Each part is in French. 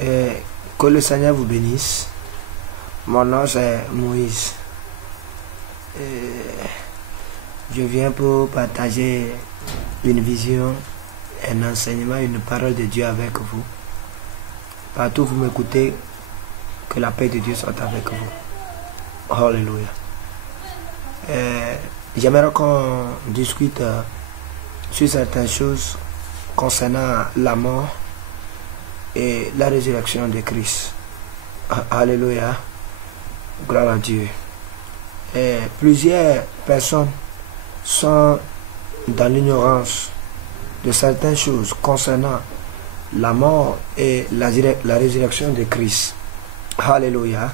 Et que le Seigneur vous bénisse. Mon nom c'est Moïse. Et je viens pour partager une vision, un enseignement, une parole de Dieu avec vous. Partout où vous m'écoutez, que la paix de Dieu soit avec vous. Alléluia. J'aimerais qu'on discute sur certaines choses concernant la mort et la résurrection de Christ. Alléluia. Gloire à Dieu. Et plusieurs personnes sont dans l'ignorance de certaines choses concernant la mort et la résurrection de Christ. Alléluia.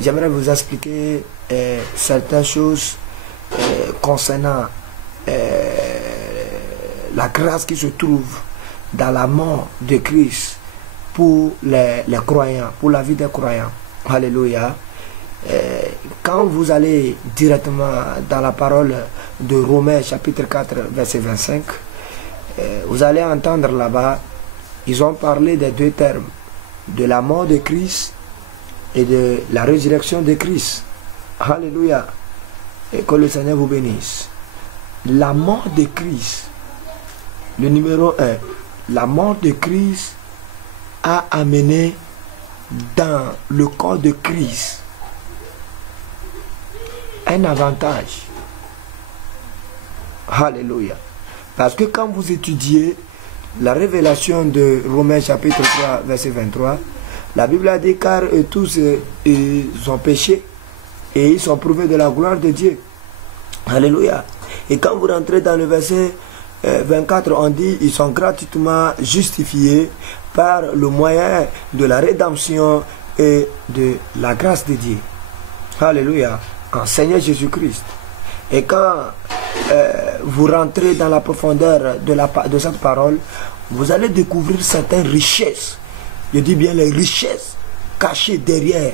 J'aimerais vous expliquer certaines choses concernant la grâce qui se trouve dans la mort de Christ pour les croyants, pour la vie des croyants. Alléluia. Quand vous allez directement dans la parole de Romains chapitre 4 verset 25, vous allez entendre là-bas, ils ont parlé des deux termes, de la mort de Christ et de la résurrection de Christ. Alléluia. Et que le Seigneur vous bénisse. La mort de Christ, le numéro 1, la mort de Christ a amené dans le corps de Christ un avantage. Alléluia. Parce que quand vous étudiez la révélation de Romains chapitre 3 verset 23, la Bible a dit car eux tous ils ont péché et ils sont privés de la gloire de Dieu. Alléluia. Et quand vous rentrez dans le verset 24, on dit ils sont gratuitement justifiés par le moyen de la rédemption et de la grâce de Dieu. Alléluia. En Seigneur Jésus-Christ. Et quand vous rentrez dans la profondeur de cette parole, vous allez découvrir certaines richesses. Je dis bien les richesses cachées derrière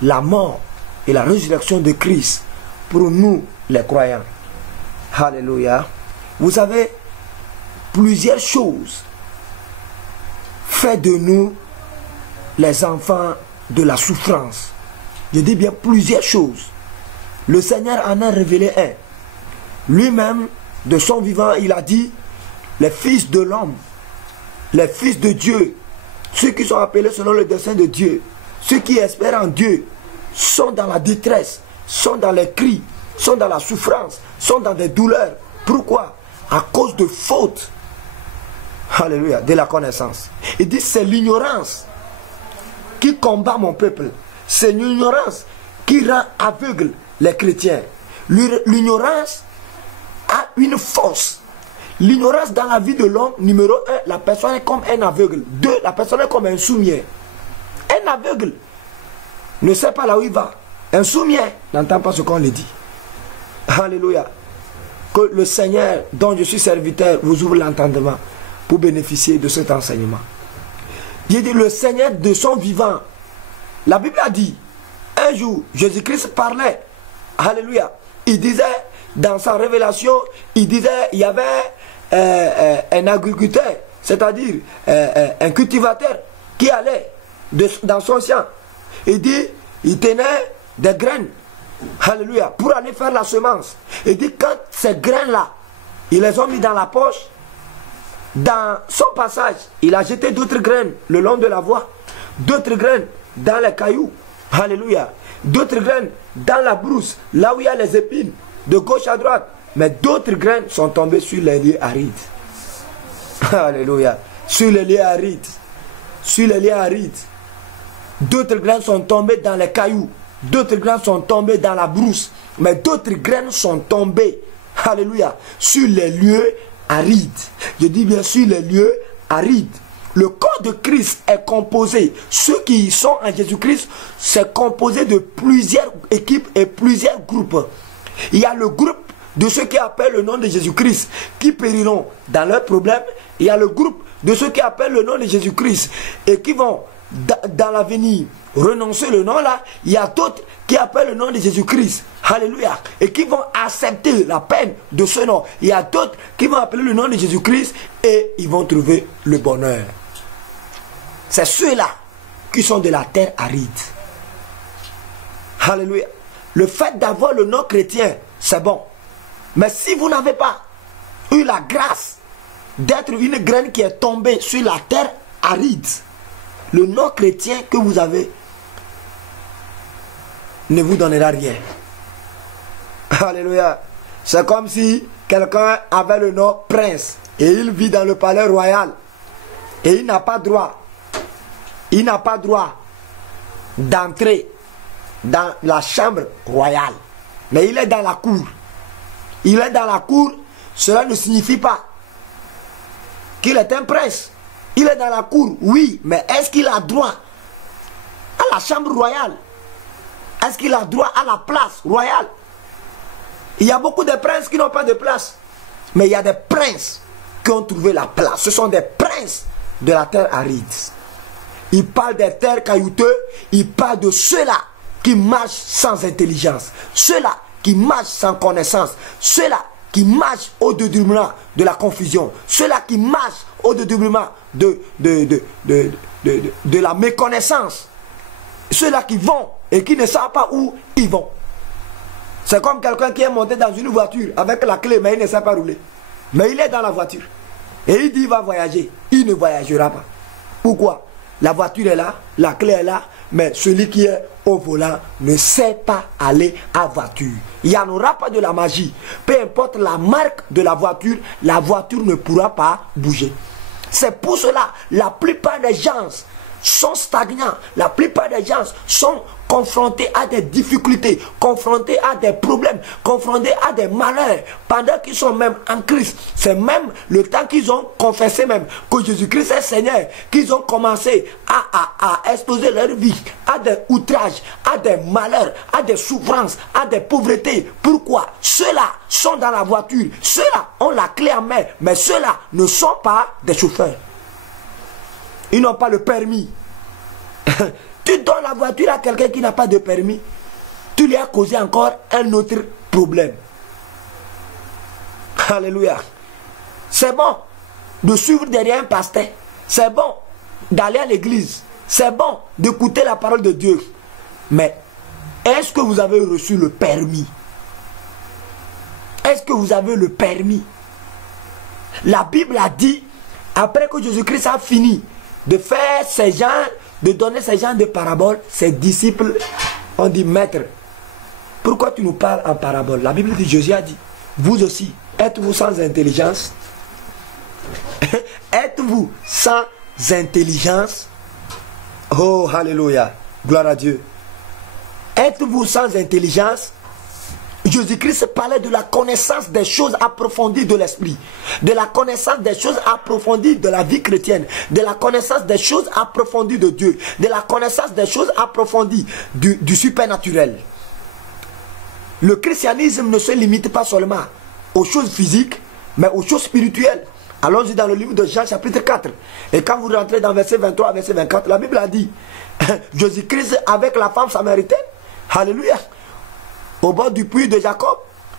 la mort et la résurrection de Christ pour nous les croyants. Alléluia. Vous savez, plusieurs choses fait de nous les enfants de la souffrance. Je dis bien plusieurs choses. Le Seigneur en a révélé un. Lui-même, de son vivant, il a dit, les fils de l'homme, les fils de Dieu, ceux qui sont appelés selon le dessein de Dieu, ceux qui espèrent en Dieu, sont dans la détresse, sont dans les cris, sont dans la souffrance, sont dans des douleurs. Pourquoi? À cause de fautes. Alléluia, de la connaissance. Il dit, c'est l'ignorance qui combat mon peuple. C'est l'ignorance qui rend aveugle les chrétiens. L'ignorance a une force. L'ignorance dans la vie de l'homme, numéro 1, la personne est comme un aveugle. 2, la personne est comme un sourd-muet. Un aveugle ne sait pas là où il va. Un sourd-muet n'entend pas ce qu'on lui dit. Alléluia. Que le Seigneur, dont je suis serviteur, vous ouvre l'entendement pour bénéficier de cet enseignement. Il dit le Seigneur de son vivant. La Bible a dit, un jour, Jésus-Christ parlait. Alléluia. Il disait, dans sa révélation, il disait, il y avait un agriculteur, c'est-à-dire un cultivateur qui allait dans son champ. Il dit, il tenait des graines. Alléluia. Pour aller faire la semence. Il dit, quand ces graines-là, ils les ont mis dans la poche, dans son passage, il a jeté d'autres graines le long de la voie, d'autres graines dans les cailloux. Alléluia. D'autres graines dans la brousse, là où il y a les épines, de gauche à droite. Mais d'autres graines sont tombées sur les lieux arides. Alléluia. Sur les lieux arides. Sur les lieux arides. D'autres graines sont tombées dans les cailloux. D'autres graines sont tombées dans la brousse. Mais d'autres graines sont tombées, alléluia, sur les lieux arides. Je dis bien sur les lieux arides. Le corps de Christ est composé, ceux qui sont en Jésus-Christ, c'est composé de plusieurs équipes et plusieurs groupes. Il y a le groupe de ceux qui appellent le nom de Jésus-Christ, qui périront dans leurs problèmes. Il y a le groupe de ceux qui appellent le nom de Jésus-Christ et qui vont dans l'avenir renoncer le nom là. Il y a d'autres qui appellent le nom de Jésus-Christ, alléluia, et qui vont accepter la peine de ce nom. Il y a d'autres qui vont appeler le nom de Jésus-Christ et ils vont trouver le bonheur. C'est ceux-là qui sont de la terre aride. Alléluia. Le fait d'avoir le nom chrétien, c'est bon. Mais si vous n'avez pas eu la grâce d'être une graine qui est tombée sur la terre aride, le nom chrétien que vous avez ne vous donnera rien. Alléluia. C'est comme si quelqu'un avait le nom prince et il vit dans le palais royal et il n'a pas droit d'entrer dans la chambre royale, mais il est dans la cour. Il est dans la cour, cela ne signifie pas qu'il est un prince. Il est dans la cour, oui, mais est-ce qu'il a droit à la chambre royale? Est-ce qu'il a droit à la place royale? Il y a beaucoup de princes qui n'ont pas de place, mais il y a des princes qui ont trouvé la place. Ce sont des princes de la terre aride. Il parle des terres caillouteuses, il parle de ceux-là qui marchent sans intelligence, ceux-là qui marchent sans connaissance, ceux-là qui marchent au dédoublement de la confusion, ceux-là qui marchent au dédoublement de la méconnaissance, ceux-là qui vont et qui ne savent pas où ils vont. C'est comme quelqu'un qui est monté dans une voiture avec la clé, mais il ne sait pas rouler. Mais il est dans la voiture. Et il dit qu'il va voyager. Il ne voyagera pas. Pourquoi? La voiture est là, la clé est là, mais celui qui est au volant ne sait pas aller à voiture. Il n'y en aura pas de la magie. Peu importe la marque de la voiture ne pourra pas bouger. C'est pour cela, la plupart des gens sont stagnants. La plupart des gens sont confrontés à des difficultés, confrontés à des problèmes, confrontés à des malheurs, pendant qu'ils sont même en Christ. C'est même le temps qu'ils ont confessé même que Jésus-Christ est Seigneur, qu'ils ont commencé à exposer leur vie à des outrages, à des malheurs, à des souffrances, à des pauvretés. Pourquoi? Ceux-là sont dans la voiture, ceux-là ont la clé en main, mais ceux-là ne sont pas des chauffeurs. Ils n'ont pas le permis. Tu donnes la voiture à quelqu'un qui n'a pas de permis, tu lui as causé encore un autre problème. Alléluia. C'est bon de suivre derrière un pasteur. C'est bon d'aller à l'église. C'est bon d'écouter la parole de Dieu. Mais est-ce que vous avez reçu le permis? Est-ce que vous avez le permis? La Bible a dit, après que Jésus-Christ a fini de faire ces gens, de donner ces gens de paraboles, ses disciples ont dit, maître, pourquoi tu nous parles en parabole? La Bible dit, Jésus a dit, vous aussi, êtes-vous sans intelligence? Êtes-vous sans intelligence? Oh, alléluia, gloire à Dieu. Êtes-vous sans intelligence? Jésus-Christ parlait de la connaissance des choses approfondies de l'esprit, de la connaissance des choses approfondies de la vie chrétienne, de la connaissance des choses approfondies de Dieu, de la connaissance des choses approfondies du supernaturel. Le christianisme ne se limite pas seulement aux choses physiques, mais aux choses spirituelles. Allons-y dans le livre de Jean chapitre 4. Et quand vous rentrez dans verset 23 à verset 24, la Bible a dit, Jésus-Christ avec la femme samaritaine, alléluia, au bord du puits de Jacob,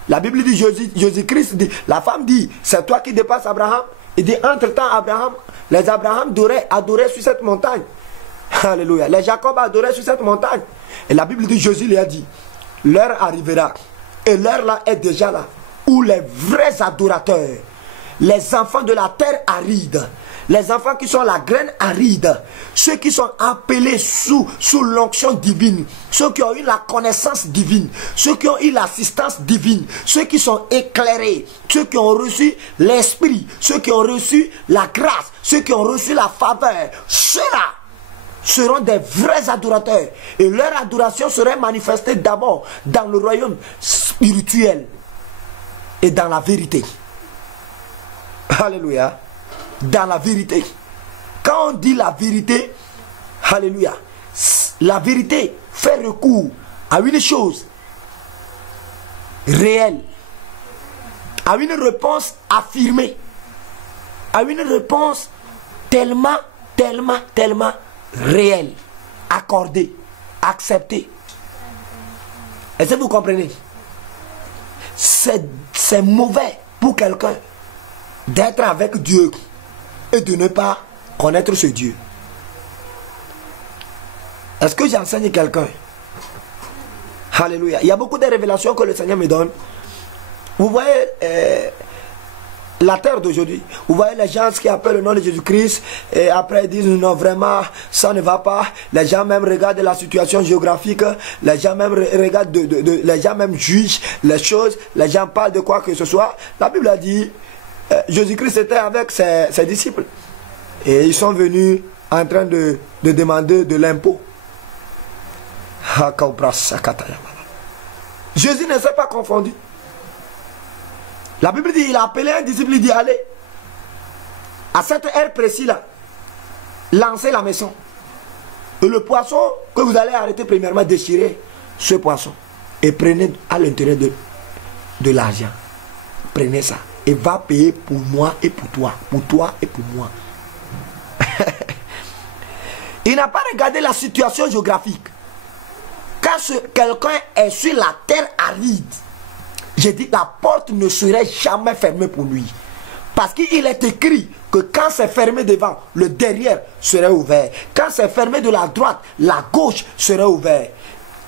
la Bible dit, Jésus-Christ dit, la femme dit, c'est toi qui dépasses Abraham. Il dit, entre-temps, les Abraham adoraient sur cette montagne. Alléluia. Les Jacob adoraient sur cette montagne. Et la Bible dit, Jésus lui a dit, l'heure arrivera, et l'heure là est déjà là, où les vrais adorateurs, les enfants de la terre aride, les enfants qui sont la graine aride, ceux qui sont appelés sous l'onction divine, ceux qui ont eu la connaissance divine, ceux qui ont eu l'assistance divine, ceux qui sont éclairés, ceux qui ont reçu l'esprit, ceux qui ont reçu la grâce, ceux qui ont reçu la faveur, ceux-là seront des vrais adorateurs. Et leur adoration serait manifestée d'abord dans le royaume spirituel et dans la vérité. Alléluia. Dans la vérité. Quand on dit la vérité, alléluia, la vérité fait recours à une chose réelle, à une réponse affirmée, à une réponse tellement réelle, accordée, acceptée. Est-ce que vous comprenez? C'est mauvais pour quelqu'un d'être avec Dieu et de ne pas connaître ce Dieu. Est-ce que j'enseigne quelqu'un? Alléluia. Il y a beaucoup de révélations que le Seigneur me donne. Vous voyez la terre d'aujourd'hui. Vous voyez les gens qui appellent le nom de Jésus-Christ et après ils disent non, vraiment ça ne va pas. Les gens même regardent la situation géographique, les gens même regardent les gens même jugent les choses, les gens parlent de quoi que ce soit. La Bible a dit Jésus-Christ était avec ses disciples et ils sont venus en train de demander de l'impôt. Jésus ne s'est pas confondu. La Bible dit, il a appelé un disciple, il dit, allez, à cette heure précise là, lancez la maison. Et le poisson que vous allez arrêter premièrement, déchirez ce poisson. Et prenez à l'intérieur de l'argent. Prenez ça. Et va payer pour moi et pour toi. Pour toi et pour moi. Il n'a pas regardé la situation géographique. Quand quelqu'un est sur la terre aride, j'ai dit la porte ne serait jamais fermée pour lui. Parce qu'il est écrit que quand c'est fermé devant, le derrière serait ouvert. Quand c'est fermé de la droite, la gauche serait ouvert.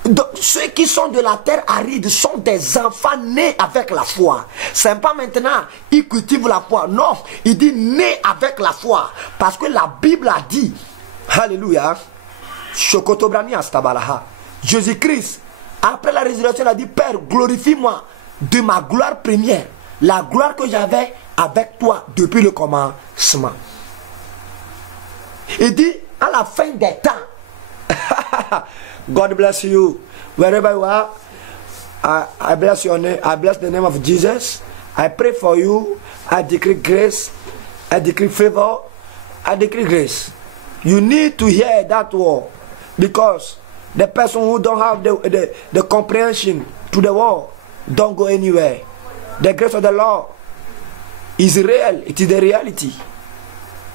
Donc, ceux qui sont de la terre aride sont des enfants nés avec la foi. C'est pas maintenant, ils cultivent la foi. Non, il dit nés avec la foi. Parce que la Bible a dit, alléluia, Jésus-Christ, après la résurrection, il a dit, Père, glorifie-moi de ma gloire première, la gloire que j'avais avec toi depuis le commencement. Il dit à la fin des temps, God bless you wherever you are. I bless your name. I bless the name of Jesus. I pray for you. I decree grace. I decree favor. I decree grace. You need to hear that word, because the person who don't have the comprehension to the word don't go anywhere. The grace of the Lord is real. It is the reality.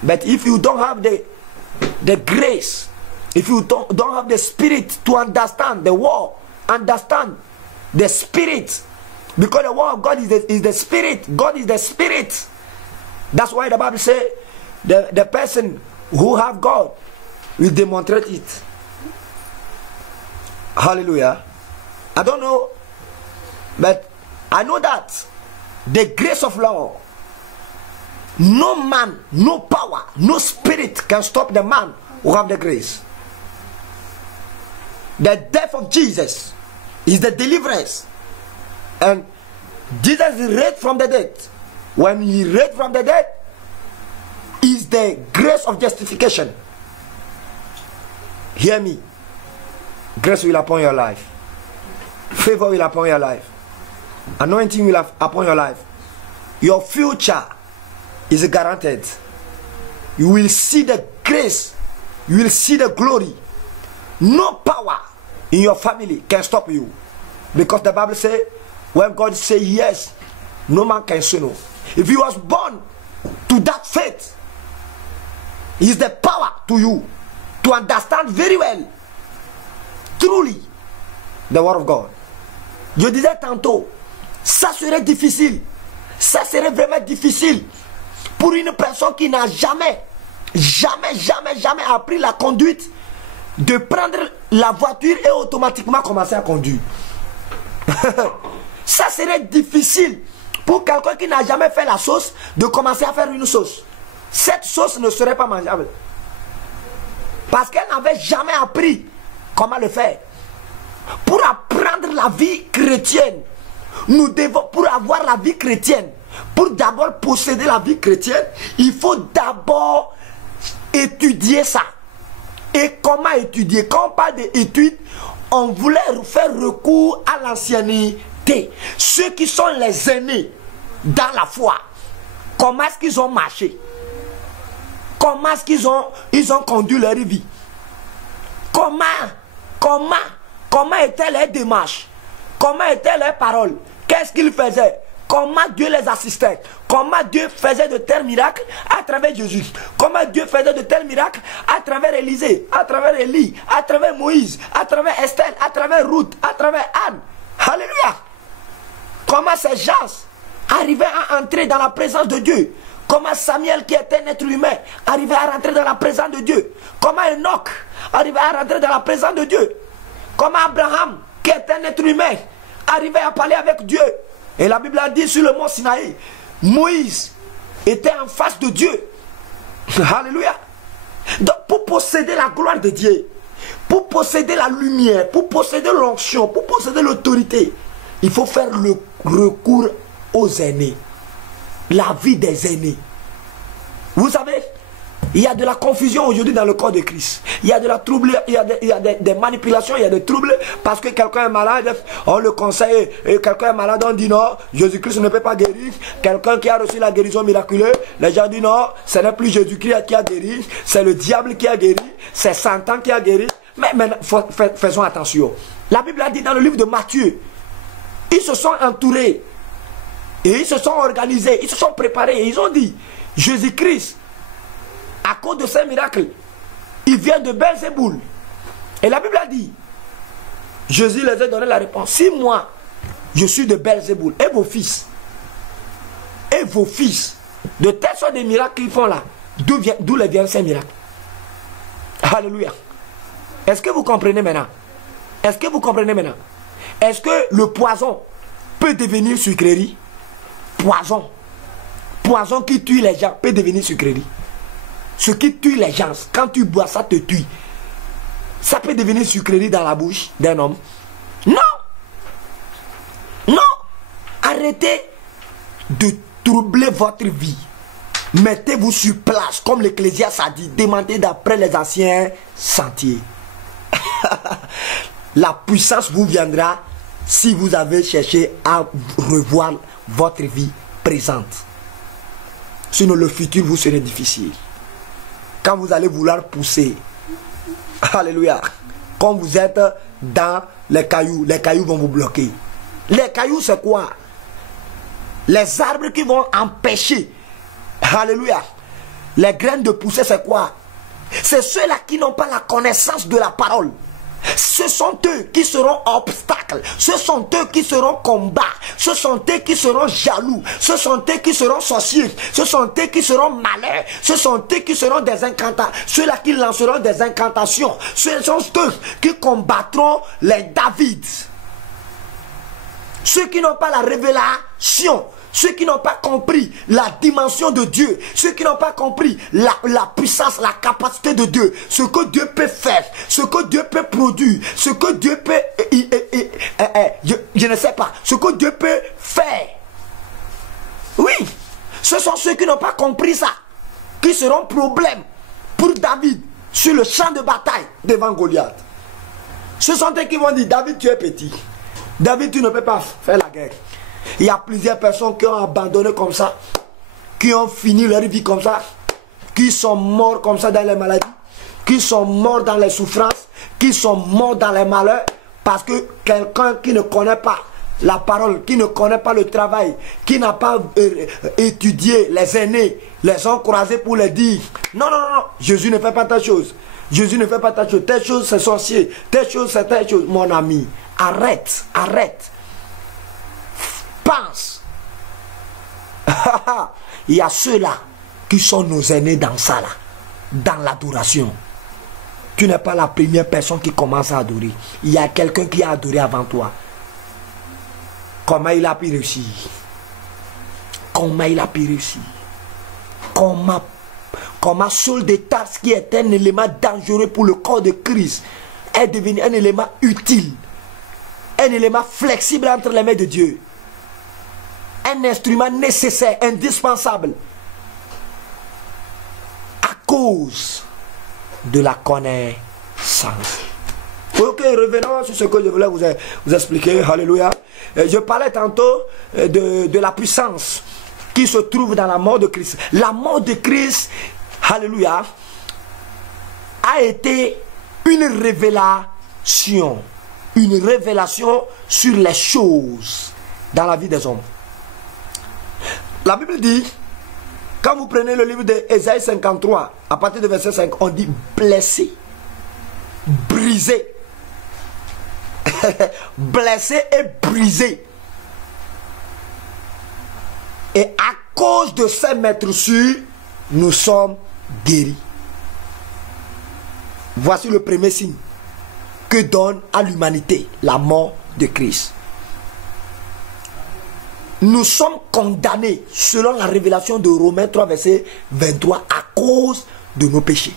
But if you don't have the grace, if you don't have the spirit to understand the word, understand the spirit, because the word of God is the spirit. God is the spirit. That's why the Bible says the person who have God will demonstrate it. Hallelujah. I don't know, but I know that the grace of Lord, no man, no power, no spirit can stop the man who have the grace. The death of Jesus is the deliverance. And Jesus is raised from the dead. When he raised from the dead, is the grace of justification. Hear me. Grace will upon your life. Favor will upon your life. Anointing will upon your life. Your future is guaranteed. You will see the grace. You will see the glory. No power in your family can stop you. Because the Bible says, when God says yes, no man can say no. If you was born to that faith, is the power to you to understand very well, truly, the word of God. Je disais tantôt, ça serait difficile. Ça serait vraiment difficile pour une personne qui n'a jamais appris la conduite, de prendre la voiture et automatiquement commencer à conduire. Ça serait difficile pour quelqu'un qui n'a jamais fait la sauce de commencer à faire une sauce. Cette sauce ne serait pas mangeable. Parce qu'elle n'avait jamais appris comment le faire. Pour apprendre la vie chrétienne, nous devons, pour avoir la vie chrétienne, pour d'abord posséder la vie chrétienne, il faut d'abord étudier ça. Et comment étudier? Quand on parle d'études, on voulait faire recours à l'ancienneté. Ceux qui sont les aînés dans la foi, comment est-ce qu'ils ont marché? Comment est-ce qu'ils ont conduit leur vie? Comment étaient leurs démarches? Comment étaient leurs paroles? Qu'est-ce qu'ils faisaient? Comment Dieu les assistait? Comment Dieu faisait de tels miracles à travers Jésus? Comment Dieu faisait de tels miracles à travers Élisée, à travers Élie, à travers Moïse, à travers Esther, à travers Ruth, à travers Anne? Alléluia! Comment ces gens arrivaient à entrer dans la présence de Dieu? Comment Samuel, qui était un être humain, arrivait à rentrer dans la présence de Dieu? Comment Enoch arrivait à rentrer dans la présence de Dieu. Comme Abraham, qui est un être humain, arrivait à parler avec Dieu. Et la Bible a dit sur le mont Sinaï, Moïse était en face de Dieu. Alléluia. Donc pour posséder la gloire de Dieu, pour posséder la lumière, pour posséder l'onction, pour posséder l'autorité, il faut faire le recours aux aînés. La vie des aînés. Vous savez, il y a de la confusion aujourd'hui dans le corps de Christ. Il y a de la trouble, il y a des manipulations, il y a des troubles parce que quelqu'un est malade, on le conseille, et quelqu'un est malade, on dit non, Jésus-Christ ne peut pas guérir. Quelqu'un qui a reçu la guérison miraculeuse, les gens disent non, ce n'est plus Jésus-Christ qui a guéri, c'est le diable qui a guéri, c'est Satan qui a guéri. Mais maintenant, faisons attention. La Bible a dit dans le livre de Matthieu, ils se sont entourés, et ils se sont organisés, ils se sont préparés, et ils ont dit, Jésus-Christ, à cause de ces miracles, il vient de Belzéboul. Et la Bible a dit, Jésus les a donné la réponse. Si moi, je suis de Belzéboul, et vos fils, de telles sortes de miracles qu'ils font là, d'où les viennent ces miracles? Alléluia. Est-ce que vous comprenez maintenant? Est-ce que vous comprenez maintenant? Est-ce que le poison peut devenir sucrerie? Poison qui tue les gens peut devenir sucrerie. Ce qui tue les gens, quand tu bois, ça te tue. Ça peut devenir sucrerie dans la bouche d'un homme. Non. Non. Arrêtez de troubler votre vie. Mettez-vous sur place, comme l'Ecclésiaste a dit. Demandez d'après les anciens sentiers. La puissance vous viendra si vous avez cherché à revoir votre vie présente. Sinon le futur vous serait difficile. Quand vous allez vouloir pousser, alléluia, quand vous êtes dans les cailloux vont vous bloquer. Les cailloux c'est quoi? Les arbres qui vont empêcher, alléluia, les graines de pousser c'est quoi? C'est ceux-là qui n'ont pas la connaissance de la parole. Ce sont eux qui seront obstacles. Ce sont eux qui seront combats. Ce sont eux qui seront jaloux. Ce sont eux qui seront sorciers. Ce sont eux qui seront malins. Ce sont eux qui seront des incantations. Ceux-là qui lanceront des incantations. Ce sont eux qui combattront les David. Ceux qui n'ont pas la révélation. Ceux qui n'ont pas compris la dimension de Dieu, ceux qui n'ont pas compris la puissance, la capacité de Dieu, ce que Dieu peut faire, ce que Dieu peut produire, ce que Dieu peut, je ne sais pas, ce que Dieu peut faire. Oui, ce sont ceux qui n'ont pas compris ça, qui seront problème pour David sur le champ de bataille devant Goliath. Ce sont eux qui vont dire, David tu es petit, David tu ne peux pas faire la guerre. Il y a plusieurs personnes qui ont abandonné comme ça, qui ont fini leur vie comme ça, qui sont morts comme ça dans les maladies, qui sont morts dans les souffrances, qui sont morts dans les malheurs, parce que quelqu'un qui ne connaît pas la parole, qui ne connaît pas le travail, qui n'a pas étudié les aînés, les ont croisés pour les dire, non, non, non, non, Jésus ne fait pas ta chose. Jésus ne fait pas ta chose. Telle chose c'est sorcier, telle chose c'est telle chose. Mon ami, arrête, arrête. Pense. Il y a ceux-là qui sont nos aînés dans ça là, dans l'adoration. Tu n'es pas la première personne qui commence à adorer. Il y a quelqu'un qui a adoré avant toi. Comment il a pu réussir? Comment il a pu réussir? Comment Saul de Tarse, qui est un élément dangereux pour le corps de Christ, est devenu un élément utile, un élément flexible entre les mains de Dieu. Un instrument nécessaire, indispensable, à cause de la connaissance. Ok, revenons sur ce que je voulais vous expliquer. Alléluia. Je parlais tantôt de la puissance qui se trouve dans la mort de Christ. La mort de Christ, alléluia, a été une révélation sur les choses dans la vie des hommes. La Bible dit, quand vous prenez le livre d'Ésaïe 53, à partir de verset 5, on dit blessé, brisé. Blessé et brisé. Et à cause de ces maîtres sûrs, nous sommes guéris. Voici le premier signe que donne à l'humanité la mort de Christ. Nous sommes condamnés selon la révélation de Romains 3, verset 23 à cause de nos péchés.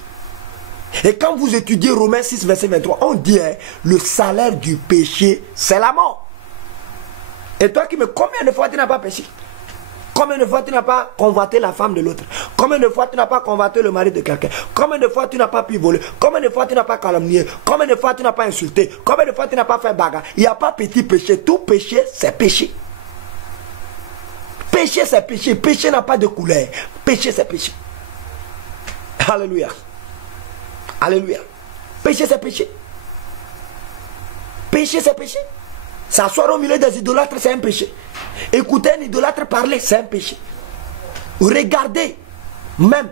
Et quand vous étudiez Romains 6, verset 23, on dit le salaire du péché, c'est la mort. Et toi combien de fois tu n'as pas péché? Combien de fois tu n'as pas convoité la femme de l'autre? Combien de fois tu n'as pas convoité le mari de quelqu'un? Combien de fois tu n'as pas pu voler? Combien de fois tu n'as pas calomnié? Combien de fois tu n'as pas insulté? Combien de fois tu n'as pas fait bagarre? Il n'y a pas petit péché. Tout péché, c'est péché. Péché, c'est péché. Péché n'a pas de couleur. Péché, c'est péché. Alléluia. Alléluia. Péché, c'est péché. Péché, c'est péché. S'asseoir au milieu des idolâtres, c'est un péché. Écouter un idolâtre parler, c'est un péché. Regardez, même,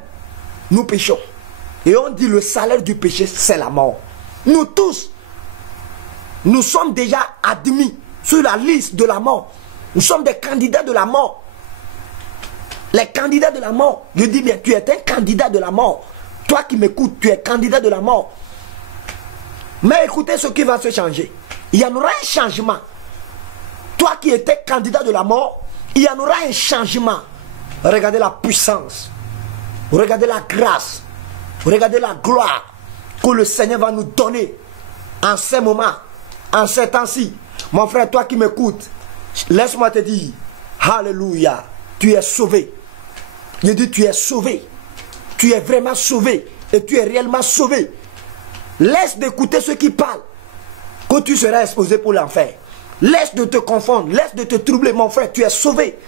nous péchons. Et on dit le salaire du péché, c'est la mort. Nous tous, nous sommes déjà admis sur la liste de la mort. Nous sommes des candidats de la mort. Les candidats de la mort. Je dis bien, tu es un candidat de la mort. Toi qui m'écoutes, tu es candidat de la mort. Mais écoutez ce qui va se changer. Il y en aura un changement. Toi qui étais candidat de la mort, il y en aura un changement. Regardez la puissance. Regardez la grâce. Regardez la gloire que le Seigneur va nous donner en ces moments, en ces temps-ci. Mon frère, toi qui m'écoutes, laisse-moi te dire, alléluia, tu es sauvé. Je dis, tu es sauvé. Tu es vraiment sauvé. Et tu es réellement sauvé. Laisse d'écouter ceux qui parlent, que tu seras exposé pour l'enfer. Laisse de te confondre, laisse de te troubler, mon frère, tu es sauvé.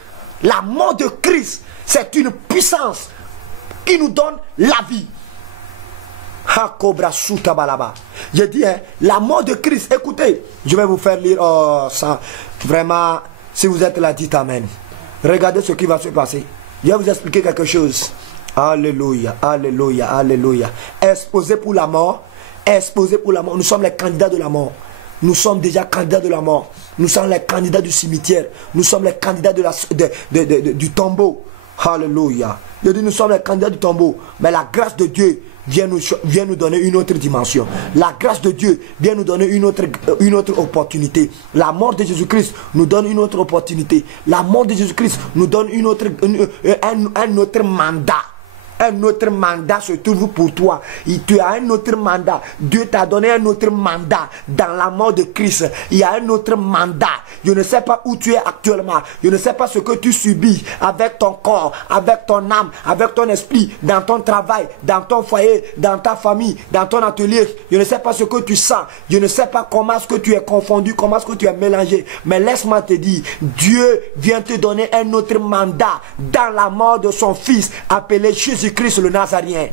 La mort de Christ, c'est une puissance qui nous donne la vie. Je dis, la mort de Christ, écoutez, je vais vous faire lire ça. Vraiment, si vous êtes là, dites Amen. Regardez ce qui va se passer. Je vais vous expliquer quelque chose. Alléluia, alléluia, alléluia. Exposé pour la mort, exposé pour la mort. Nous sommes les candidats de la mort. Nous sommes déjà candidats de la mort. Nous sommes les candidats du cimetière. Nous sommes les candidats du tombeau. Alléluia. Je dis, nous sommes les candidats du tombeau. Mais la grâce de Dieu vient nous donner une autre dimension. La grâce de Dieu vient nous donner une autre opportunité. La mort de Jésus-Christ nous donne une autre opportunité. La mort de Jésus-Christ nous donne un autre mandat. Un autre mandat se trouve pour toi. Tu as un autre mandat. Dieu t'a donné un autre mandat dans la mort de Christ. Il y a un autre mandat. Je ne sais pas où tu es actuellement. Je ne sais pas ce que tu subis avec ton corps, avec ton âme, avec ton esprit, dans ton travail, dans ton foyer, dans ta famille, dans ton atelier. Je ne sais pas ce que tu sens. Je ne sais pas comment est-ce que tu es confondu, comment est-ce que tu es mélangé. Mais laisse-moi te dire, Dieu vient te donner un autre mandat dans la mort de son fils appelé Jésus-Christ le Nazarien.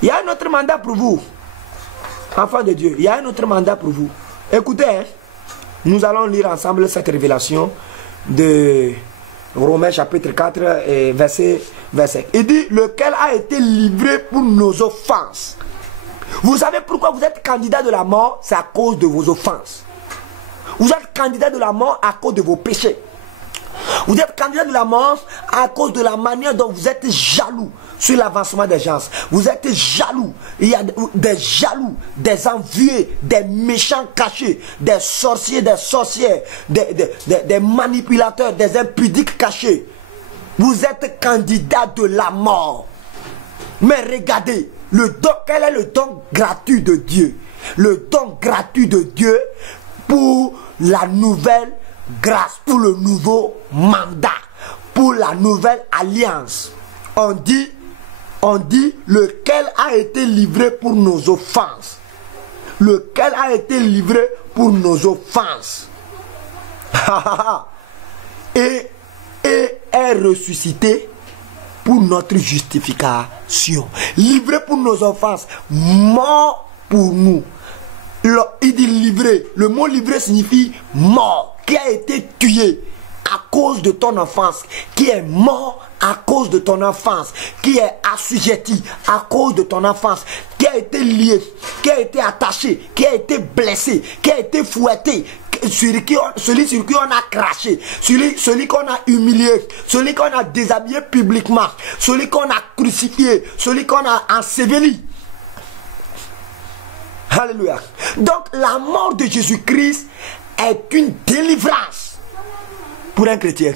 Il y a un autre mandat pour vous, enfants de Dieu. Il y a un autre mandat pour vous. Écoutez, nous allons lire ensemble cette révélation de Romains chapitre 4 et verset. Il dit, lequel a été livré pour nos offenses. Vous savez pourquoi vous êtes candidat de la mort? C'est à cause de vos offenses. Vous êtes candidat de la mort à cause de vos péchés. Vous êtes candidat de la mort à cause de la manière dont vous êtes jaloux sur l'avancement des gens. Vous êtes jaloux. Il y a des jaloux, des envieux, des méchants cachés, des sorciers, des sorcières, des manipulateurs, des impudiques cachés. Vous êtes candidat de la mort. Mais regardez, quel est le don gratuit de Dieu? Le don gratuit de Dieu pour la nouvelle grâce, pour le nouveau mandat, pour la nouvelle alliance. On dit, lequel a été livré pour nos offenses. Lequel a été livré pour nos offenses. et est ressuscité pour notre justification. Livré pour nos offenses, mort pour nous. Il dit livré. Le mot livré signifie mort, qui a été tué à cause de ton enfance, qui est mort à cause de ton enfance, qui est assujetti à cause de ton enfance, qui a été lié, qui a été attaché, qui a été blessé, qui a été fouetté, celui sur qui on a craché, celui qu'on a humilié, celui qu'on a déshabillé publiquement, celui qu'on a crucifié, celui qu'on a enseveli. Alléluia. Donc la mort de Jésus-Christ est une délivrance pour un chrétien.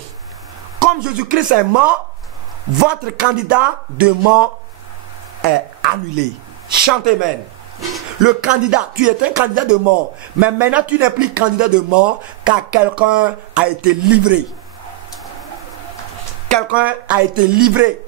Comme Jésus-Christ est mort, votre candidat de mort est annulé. Chantez Amen. Le candidat, tu es un candidat de mort, mais maintenant tu n'es plus candidat de mort car quelqu'un a été livré. Quelqu'un a été livré.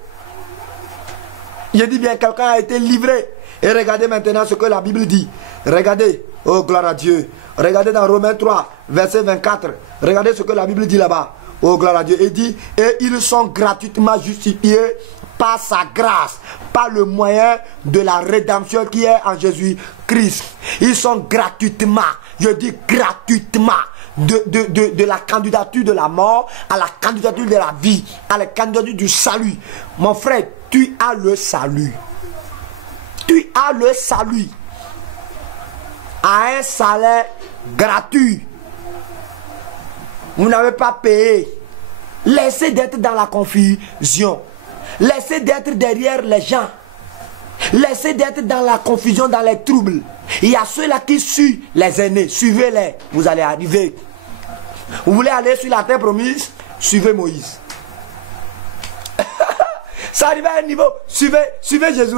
Je dis bien, quelqu'un a été livré. Et regardez maintenant ce que la Bible dit. Regardez, oh gloire à Dieu. Regardez dans Romains 3, verset 24. Regardez ce que la Bible dit là-bas. Oh gloire à Dieu. Il dit, et ils sont gratuitement justifiés par sa grâce, par le moyen de la rédemption qui est en Jésus-Christ. Ils sont gratuitement, je dis gratuitement, de la candidature de la mort à la candidature de la vie, à la candidature du salut. Mon frère, tu as le salut. Tu as le salut à un salaire gratuit. Vous n'avez pas payé. Laissez d'être dans la confusion. Laissez d'être derrière les gens. Laissez d'être dans la confusion, dans les troubles. Il y a ceux-là qui suivent les aînés. Suivez-les. Vous allez arriver. Vous voulez aller sur la terre promise? Suivez Moïse. Ça arrive à un niveau. Suivez Jésus.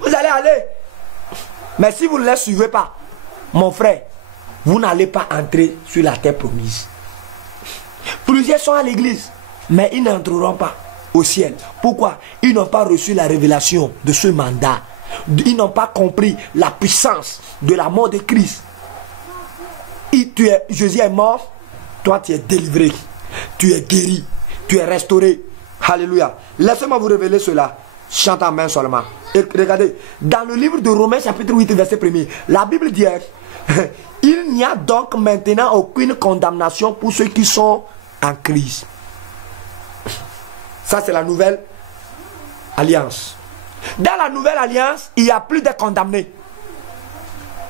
Vous allez aller. Mais si vous ne les suivez pas, mon frère, vous n'allez pas entrer sur la terre promise. Plusieurs sont à l'église, mais ils n'entreront pas au ciel. Pourquoi? Ils n'ont pas reçu la révélation de ce mandat. Ils n'ont pas compris la puissance de la mort de Christ. Jésus est mort, toi tu es délivré, tu es guéri, tu es restauré. Alléluia. Laissez-moi vous révéler cela. Chante en main seulement. Et regardez, dans le livre de Romains chapitre 8 verset 1er, la Bible dit il n'y a donc maintenant aucune condamnation pour ceux qui sont en Christ. Ça c'est la nouvelle alliance. Dans la nouvelle alliance, il n'y a plus de condamnés.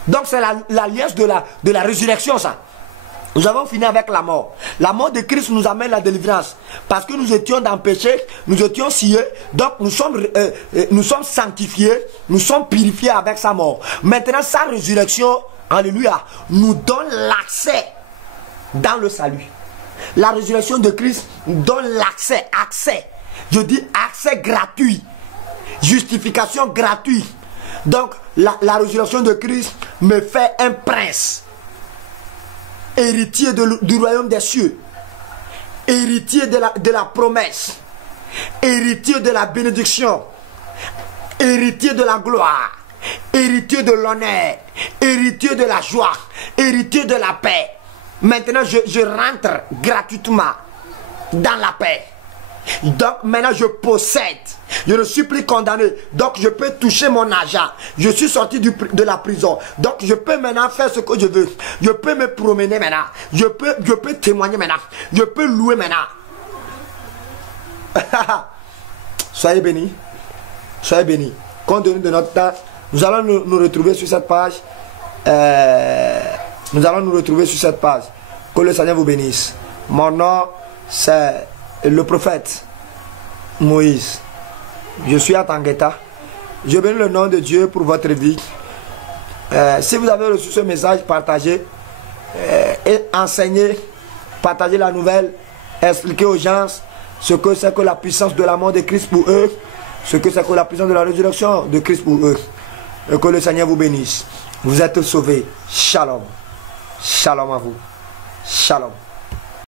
Donc c'est l'alliance de la résurrection ça. Nous avons fini avec la mort. La mort de Christ nous amène la délivrance. Parce que nous étions dans le péché, nous étions sciés, donc nous sommes sanctifiés, nous sommes purifiés avec sa mort. Maintenant sa résurrection, alléluia, nous donne l'accès dans le salut. La résurrection de Christ nous donne l'accès, je dis accès gratuit, justification gratuite. Donc la résurrection de Christ me fait un prince, héritier du royaume des cieux, héritier de la promesse, héritier de la bénédiction, héritier de la gloire, héritier de l'honneur, héritier de la joie, héritier de la paix. Maintenant je rentre gratuitement dans la paix. Donc maintenant je possède. Je ne suis plus condamné. Donc je peux toucher mon argent. Je suis sorti de la prison. Donc je peux maintenant faire ce que je veux. Je peux me promener maintenant. Je peux témoigner maintenant. Je peux louer maintenant. Soyez bénis. Soyez bénis. Compte tenu de notre temps, nous allons nous retrouver sur cette page. Nous allons nous retrouver sur cette page. Que le Seigneur vous bénisse. Mon nom, c'est le prophète Moïse. Je suis à Tangueta. Je bénis le nom de Dieu pour votre vie. Si vous avez reçu ce message, partagez et enseignez, partagez la nouvelle, expliquez aux gens ce que c'est que la puissance de la mort de Christ pour eux, ce que c'est que la puissance de la résurrection de Christ pour eux. Et que le Seigneur vous bénisse. Vous êtes sauvés. Shalom. Shalom à vous. Shalom.